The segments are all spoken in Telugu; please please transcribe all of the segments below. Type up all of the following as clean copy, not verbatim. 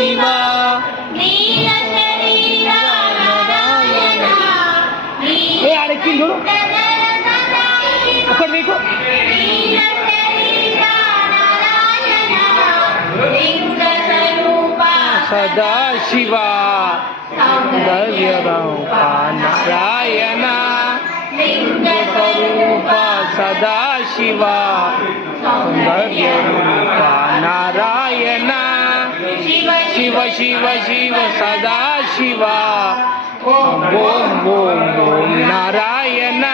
ಶಿವ అడక్కిండు ఒకటి మీకు సదాశివ సౌందర్యరూప నారాయణ లింగస్వరూప సదాశివ సౌందర్యరూప నారాయణ శివ శివ శివ సదాశివ ఓం ఓం ఓం నారాయణ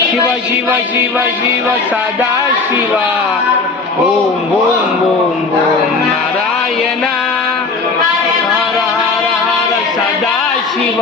శివ శివ శివ శివ సదాశివ ఓం ఓం ఓం ఓం నారాయణ హర హర హర సదాశివ